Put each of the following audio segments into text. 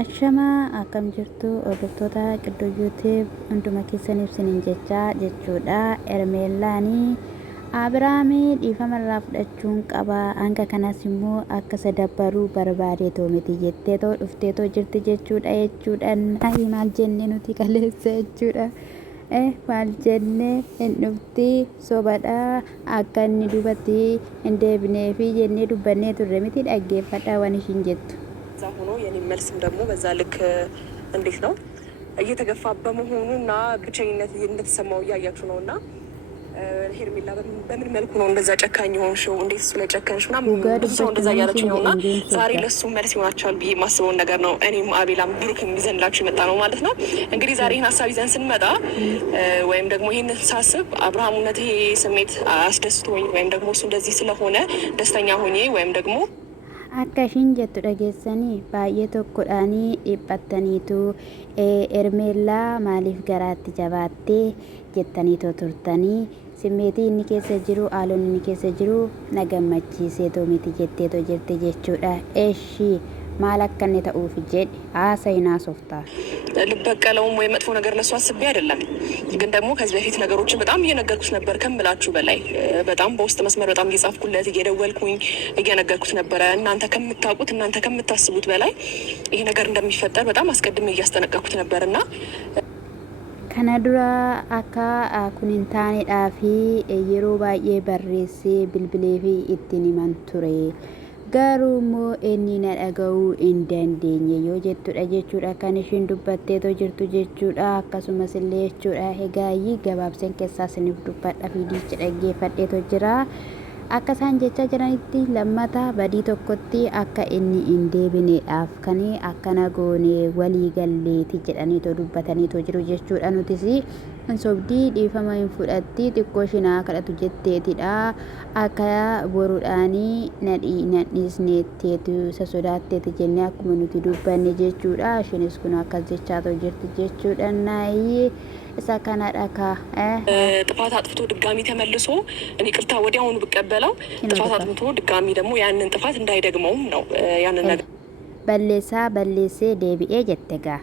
Ashamaa akkam jirtu hordoftoota qiddoo YouTube hunduma keessaniif sinin jechuudha. Ermeellaanii Abiraamii dhiifamarraa fudhachuun qaba. Hanga kanas immoo akka sadabbaruu barbaade miti jettee dhuftee jirti jechuudha. Maal jenne nuti kaleessa jechuudha. Maal jenne hin dhufti sobadha akka inni duubatti hin deebinee fi jennee dubbannee turre miti dhaggeeffadha waan ishiin jettu. እዛ ሆኖ የኔ መልስም ደግሞ በዛ ልክ እንዴት ነው እየተገፋ በመሆኑና ብቸኝነት እንደተሰማው እያያችሁ ነውና ሄርሜላ በምን መልኩ ነው እንደዛ ጨካኝ ሆንሽው? እንዴት እሱ ላይ ጨከንሽ? ምናምን ብዙ ሰው እንደዛ እያለች ነውና ዛሬ ለሱ መልስ ይሆናቸዋል ብዬ የማስበውን ነገር ነው እኔም አቤላም ብሩክም ይዘንላችሁ የመጣ ነው ማለት ነው። እንግዲህ ዛሬ ይህን ሀሳብ ይዘን ስንመጣ ወይም ደግሞ ይህን ሳስብ አብርሃም እውነት ይሄ ስሜት አስደስቶኝ ወይም ደግሞ እሱ እንደዚህ ስለሆነ ደስተኛ ሆኜ ወይም ደግሞ Akkashiin jettu dhageessanii baay'ee tokkodhaanii dhiphattaniitu Ermeellaa maaliif garaatti jabaattee jettaniitoo turtanii simmeetii inni keessa jiru haalonni inni keessa jiru na gammachiiseetoo miti jetteetoo jirti jechuudha. Eeshii maal akka inni ta'uuf jedhe haasa'inaa softaa ልበቀለውም ወይ መጥፎ ነገር ለሱ አስቤ አይደለም። ግን ደግሞ ከዚህ በፊት ነገሮችን በጣም እየነገርኩት ነበር ከምላችሁ በላይ በጣም በውስጥ መስመር በጣም እየጻፍኩለት እየደወልኩኝ እየነገርኩት ነበረ። እናንተ ከምታውቁት እናንተ ከምታስቡት በላይ ይሄ ነገር እንደሚፈጠር በጣም አስቀድሜ እያስጠነቀቅኩት ነበርና kana dura akka kun hin taaneedhaa fi yeroo baay'ee barreessee bilbilee fi ittiin himan ture. Garuu immoo inni na dhaga'uu hin dandeenye yoo jettudha jechuudha kan ishiin dubbatteetoo jirtu jechuudha. Akkasumas illee jechuudha egaa gabaabseen keessaa isiniif dubbadha fiidicha dhaggeeffadheetoo jira. Akka isaan jechaa jiranitti lammata badii tokkotti akka inni hin deebineedhaaf kan akkana goone walii galleeti jedhaniitoo dubbataniitoo jiru jechuudha. Nutis sobdii dhiifama hin fudhatti xiqqoo shinaa kadhatu jetteetidha. Akka boruudhaanii nadhiisneetteetu isa sodaatteeti jennee akkuma nuti dubbanne jechuudha. Ishinis kun akkas jechaatoo jirti jechuudha. Naayii isa kanadha ጥፋት አጥፍቶ ድጋሚ ተመልሶ እኔ ቅርታ ወዲያውኑ ብቀበለው ጥፋት አጥፍቶ ድጋሚ ደግሞ ያንን ጥፋት እንዳይደግመውም ነው ያንን ነገር balleessaa deebi'ee jettega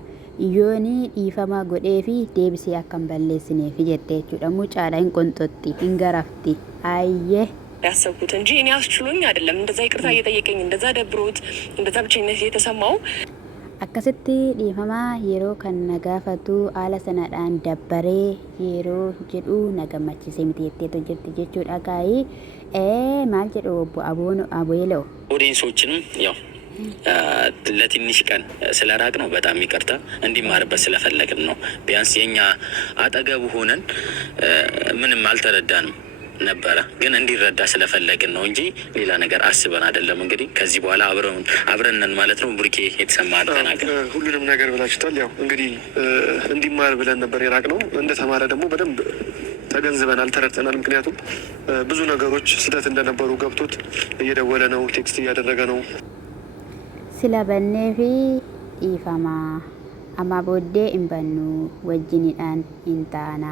yooni dhiifama godhee fi deebisee akkam balleessineef jettee jechuudha. Mucaadha hin qonxotti hin garafti ayyee ያሰብኩት እንጂ እኔ አስችሎኝ አይደለም እንደዛ ይቅርታ እየጠየቀኝ እንደዛ ደብሮት እንደዛ ብቸኝነት እየተሰማው akkasitti dhiifamaa yeroo kan na gaafatu haala sanadhaan dabbaree yeroo jedhu na gammachiisee miti jetteetoo jirti jechuudha. Gaa'ii maal jedhu obbo Abeeloo ኦዲየንሶችንም ያው ለትንሽ ቀን ስለራቅ ነው በጣም ይቅርታ እንዲማርበት ስለፈለግን ነው። ቢያንስ የኛ አጠገቡ ሆነን ምንም አልተረዳንም ነበረ ግን እንዲረዳ ስለፈለግን ነው እንጂ ሌላ ነገር አስበን አይደለም። እንግዲህ ከዚህ በኋላ አብረን ማለት ነው። ብሩኬ የተሰማህ ተናገር። ሁሉንም ነገር ብላችሁታል። ያው እንግዲህ እንዲማር ብለን ነበር የራቅነው። እንደተማረ ደግሞ በደንብ ተገንዝበናል፣ ተረድተናል። ምክንያቱም ብዙ ነገሮች ስህተት እንደነበሩ ገብቶት እየደወለ ነው፣ ቴክስት እያደረገ ነው። ስለበኔ ፊ ኢፋማ አማ ቦዴ እንበኑ ወጅኒዳን ኢንታና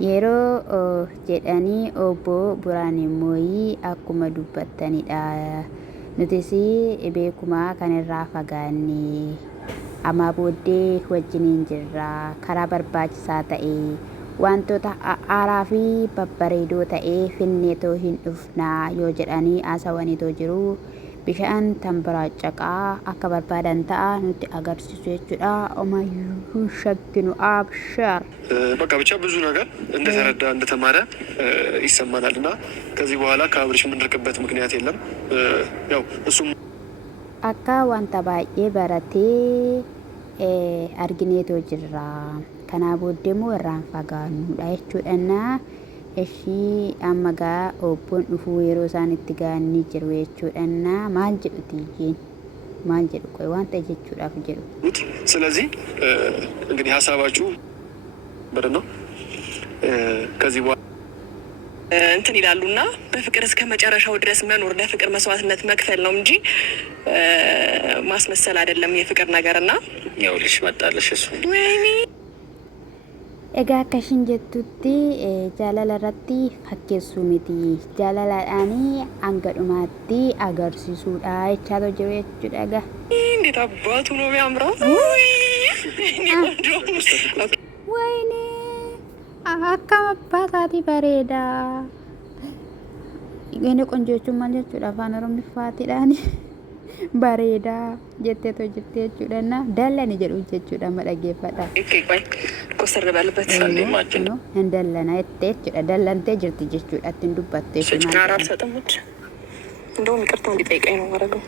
yeroo jedhanii obbo Buraan immoo akkuma dubbattanidha. Nutis beekumaa kanarraa fagaanne amma booddee wajjiniin jirra. Karaa barbaachisaa ta'e wantoota haaraa fi babbareedoo ta'e finneetoo hin dhufnaa yoo jedhanii haasawaniitoo jiru. Bishaan tambiraacaqaa akka barbaadan ta'a nuti agarsiisu jechuudha. Omayyuu shakkinu abshar በቃ ብቻ ብዙ ነገር እንደተረዳ እንደተማረ ይሰማናል እና ከዚህ በኋላ ከአብርሽ የምንርቅበት ምክንያት የለም። ያው እሱም akka wanta baay'ee baratee argineetoo jirra. Kanaa booddee immoo irraan fagaannudha jechuudha. Ishii amma gaa obboon dhufuu yeroo isaan itti gaanii jiru jechuudha. Maal jedhu tiyyeen maal jedhu qoy wanta jechuudhaaf jedhu. ስለዚህ እንግዲህ ሀሳባችሁ በደንብ ነው ከዚህ በኋላ እንትን ይላሉና በፍቅር እስከ መጨረሻው ድረስ መኖር ለፍቅር መስዋዕትነት መክፈል ነው እንጂ ማስመሰል አይደለም የፍቅር ነገርና ያው ልጅ መጣለሽ እሱ ወይኔ Egaa akka ishiin jettutti jaalala irratti fakkeessuu miti. Jaalalaadhaanii hanga dhumaatti agarsiisuudha jechaatoo jiru jechuudha egaa. እንዴት አባቱ ነው የሚያምረው! ወይኔ akkam abbaataati bareeda. Inni ቆንጆ jechuun maal jechuudha afaan oromiffaatiidhaan bareeda jetteetoo jirti jechuudha na dallani jedhu jechuudha amma dhaggeeffadha. ኮስተር በልበት hin dallana jettee jechuudha dallantee jirti jechuudha ittiin dubbattee ቃራ አልሰጥምች እንደውም ይቅርታ እንዲጠይቀኝ ነው ማድረገው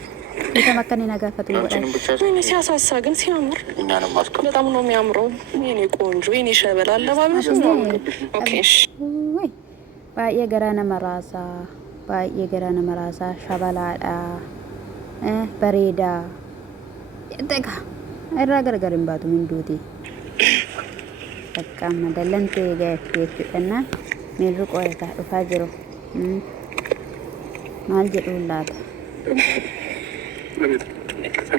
isa makkanii nagaafatu godhan ሲያሳሳ ግን ሲያምር በጣም ነው የሚያምረው። የኔ ቆንጆ የኔ ሸበላ አለባበሱ ነው። ኦኬ baay'ee garaa nama raasaa baay'ee garaa nama raasaa shabalaadha bareeda egaa irraa gargar hin baatu minduuti akka amma dallantee gaafte jechuudha miirri qo'ataa dhufaa jiru maal jedhuun laata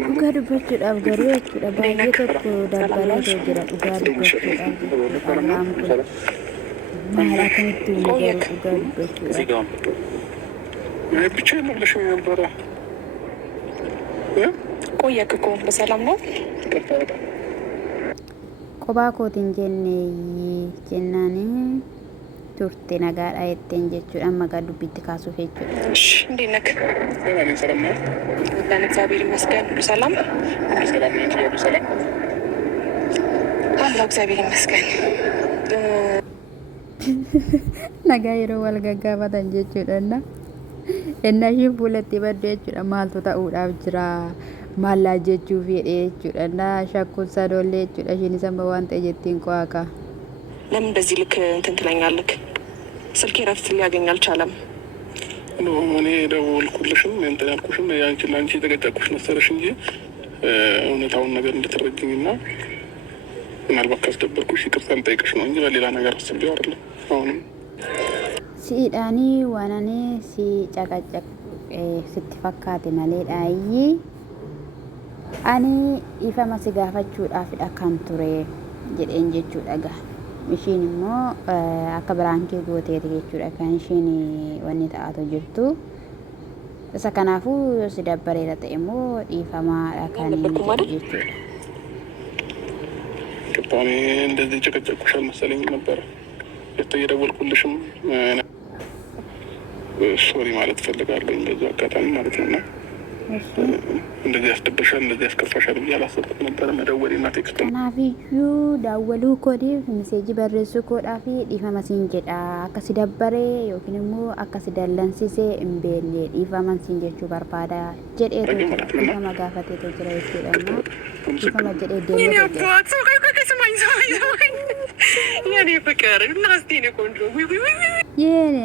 dhugaa dubbachuudhaaf garuu jechuudha baay'ee tokko dabbalaa jira dhugaa dubbachuudhaaf argaan kun maal akkamitti garuu dhugaa dubbachuudhaaf ብቻ የመለሽ ነበረ ቆየክ እኮ በሰላም ነው kophaa kootiin jennaani turte nagaadha jetteen jechuudha amma gaa dubbitti kaasuuf jechuudha. እንዴት ነክ? ሰላም ነው አለን እግዚአብሔር ይመስገን። ሰላም ሰላም ነው ሰላም አላህ እግዚአብሔር ይመስገን። nagaa yeroo wal gaggaafatan jechuudha እና ishiin fuulatti baddu jechuudha maaltu ta'uudhaaf jira maallaa jechuuf jedhee jechuudha እና shakkuun sadoollee jechuudha ishiin isama waan ta'e jettiin qo'aaka. ለምን እንደዚህ ልክ እንትን ትለኛለክ? ስልኬ ረፍት ሊያገኝ አልቻለም። እኔ ደወልኩልሽም እንትን ያልኩሽም ያንቺ ላንቺ የተገጨኩሽ መሰለሽ እንጂ እውነታውን ነገር እንድትረጅኝና ምናልባት ካስደበርኩሽ ይቅርታ ልጠይቅሽ ነው እንጂ በሌላ ነገር አስቤው አይደለም። አሁንም siidhaanii waan ani si caqacaq sitti fakkaate maleedhaayi ani ifama si gaafachuudhaafidha kan ture jedheen jechuudha gaa ishiin immoo akka biraankii gooteeti jechuudha kan ishiin wanni ta'atu jirtu isa kanaafuu si dabbareera ta'e immoo dhiifamaadha kan jechuudha. ቅጣኔ እንደዚህ ጨቀጨቁሽ አልመሰለኝም ነበረ የደወልኩልሽም ሶሪ ማለት ፈልጋለሁ በዚህ አጋጣሚ ማለት ነውና እንደዚህ ያስደብርሻል እንደዚህ ያስከፋሻል ብዬ አላሰብኩም ነበረ መደወሌና ቴክስት kanaafuu daawwaluu koodiif miseejii barreessuu koodhaafi dhiifama siin jedha akka si dabbaree yookiin immoo akka si dallansisee hin beekne dhiifama siin jechuu barbaada jedheetu dhiifama gaafateetu jira jechuudha dhiifama jedhee deemee የኔ ፍቅር ናስቲ ነው ቆንጆ የኔ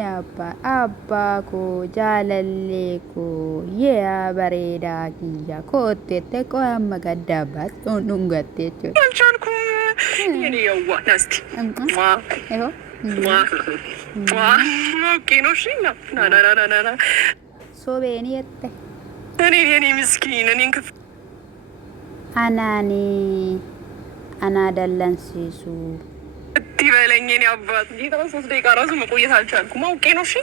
አባኮ ጃለሌኮ የበሬዳ ኪያ ኮቴቴ ቆያመ ገዳባት ኑንገቴ ቹ አልቻልኩም የኔ የዋ ናስቲ ይሄ ኦኬ ነው እሺ ና ሶቤኒ የተ እኔ ምስኪን እኔን ክፍ አና ደለንሲሱ ይበለኝ እኔ አባት ጌታ 3 ደቂቃ ራሱ መቆየት አልቻልኩም። አውቄ ነው እሺ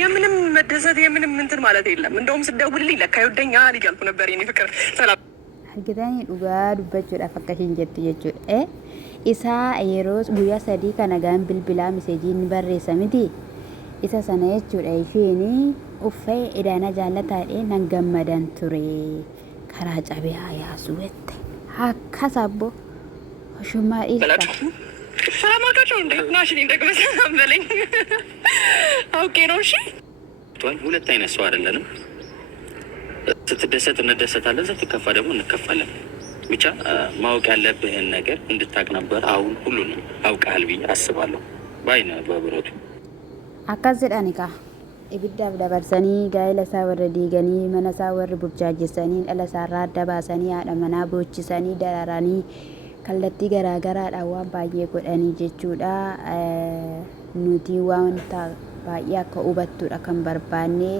የምንም መደሰት የምንም እንትን ማለት የለም። እንደውም ስደውልልኝ ለካ ይወደኛል እያልኩ ነበር የኔ ፍቅር ሰላም argitanii dhugaa dubbachuudhaaf akka ishiin jettu jechuudha. Isaa yeroo guyyaa 3 kana gaan bilbilaa miseejiin barreessa miti. Isa sana jechuudha ishiin uffee idaana jaallataadhe nan gammadan ture karaa cabee hayaasuu jette akka sabbo shummaa dhiista. ሰላማቸው እንዴ ናሽኒ ደግሞ ሰላም በለኝ አውቄ ነው እሺ ሁለት አይነት ሰው አይደለንም። ስትደሰት እንደሰታለን፣ ስትከፋ ደግሞ እንከፋለን። ብቻ ማወቅ ያለብህን ነገር እንድታቅ ነበር። አሁን ሁሉንም አውቃል ብዬ አስባለሁ። ባይነ በብረቱ akkas jedhani ka ibiddaaf dabarsanii gaa'ela isaa warra diiganii mana isaa warri burjaajessanii dhala isaa irraa adda baasanii haadha manaa boochisanii dararanii kallattii garaagaraadhaan waan baay'ee godhanii jechuudha. Nuti wanta baay'ee akka hubattudha kan barbaanne.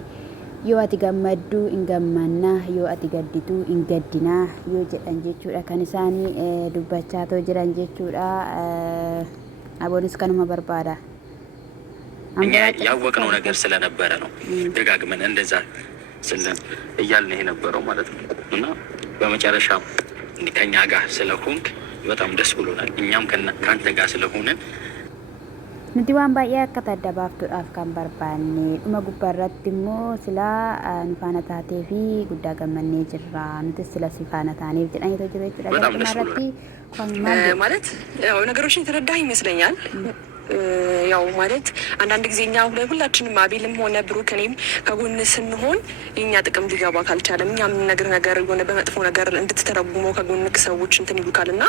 Yoo ati gammadduu hin gammannaa, yoo ati gaddituu hin gaddinaa yoo jedhan jechuudha kan isaanii dubbachaa jiran jechuudha. አቦንስ ከነማ በርባዳ እኛ ያወቅነው ነገር ስለነበረ ነው ደጋግመን እንደዛ ስለን እያልን የነበረው ማለት ነው። እና በመጨረሻ ከኛ ጋር ስለሆንክ በጣም ደስ ብሎናል። እኛም ከአንተ ጋር ስለሆነን nuti waan baay'ee akka taddabaaftuudhaaf kan barbaanne dhuma gubbaarratti immoo sila nu faana taatee fi guddaa gammannee jirra nuti sila si faana taaneef jedhanii jiru jechuudha. በጣም ደስ ብሎናል ማለት ያው ነገሮችን የተረዳህ ይመስለኛል። ያው ማለት አንዳንድ ጊዜ እኛ ሁላችንም አቤልም ሆነ ብሩክ እኔም ከጎን ስንሆን የኛ ጥቅም ሊገባ ካልቻለም እኛ የምንነግር ነገር የሆነ በመጥፎ ነገር እንድትተረጉመው ከጎንክ ሰዎች እንትን ይሉካልና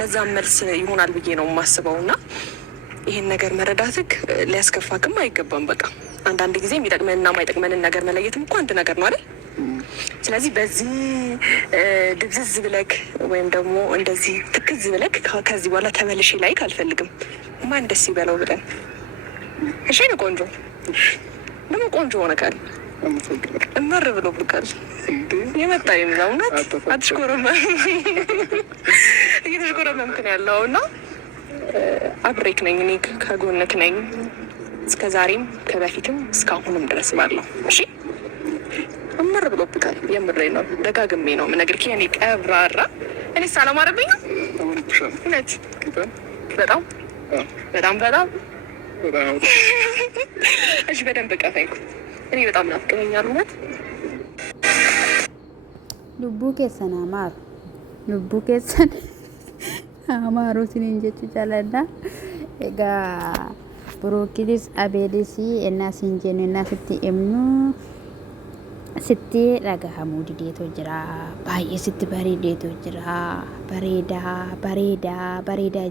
ለዛም መልስ ይሆናል ብዬ ነው የማስበው። እና ይሄን ነገር መረዳትክ ሊያስከፋክም አይገባም። በቃ አንዳንድ ጊዜ የሚጠቅመንና የማይጠቅመንን ነገር መለየትም እኮ አንድ ነገር ነው አይደል? ስለዚህ በዚህ ድብዝዝ ብለክ ወይም ደግሞ እንደዚህ ትክዝ ብለክ ከዚህ በኋላ ተመልሼ ላይክ አልፈልግም። ማን ደስ ይበለው ብለን እሺ ነው። ቆንጆ ደግሞ ቆንጆ ሆነካል። እመር ብሎ ብቃል የመጣ የምናውናት አትሽኮረመ እየተሽኮረመምክ ነው ያለው እና አብሬክ ነኝ እኔ ከጎንክ ነኝ እስከ ዛሬም ከበፊትም እስካሁንም ድረስ ባለው እሺ። እምር ብሎብካል። የምሬ ነው ደጋግሜ ነው የምነግርህ። እኔ ቀብራራ እኔ ሰላም አረብኝ እውነት በጣም በጣም በጣም እሺ በደንብ ቀፈይኩ። እኔ በጣም ናፍቀኛል እውነት። ልቡ keessan amaar ልቡ keessan amaaru sinin jechu jaalladha. Egaa Burukilis Abeelis ennaa siin jennu ennaa sitti himnu sitti dhagahamuu dideetoo jira. Baay'ee sitti bareedeetoo jira. Bareedaa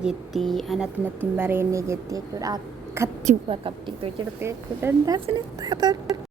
jetti. Anatti natti hin bareenne jetti jechuudha. Akkatti qabdiitoo jirti jechuudha. Dandaa sinitti taatan.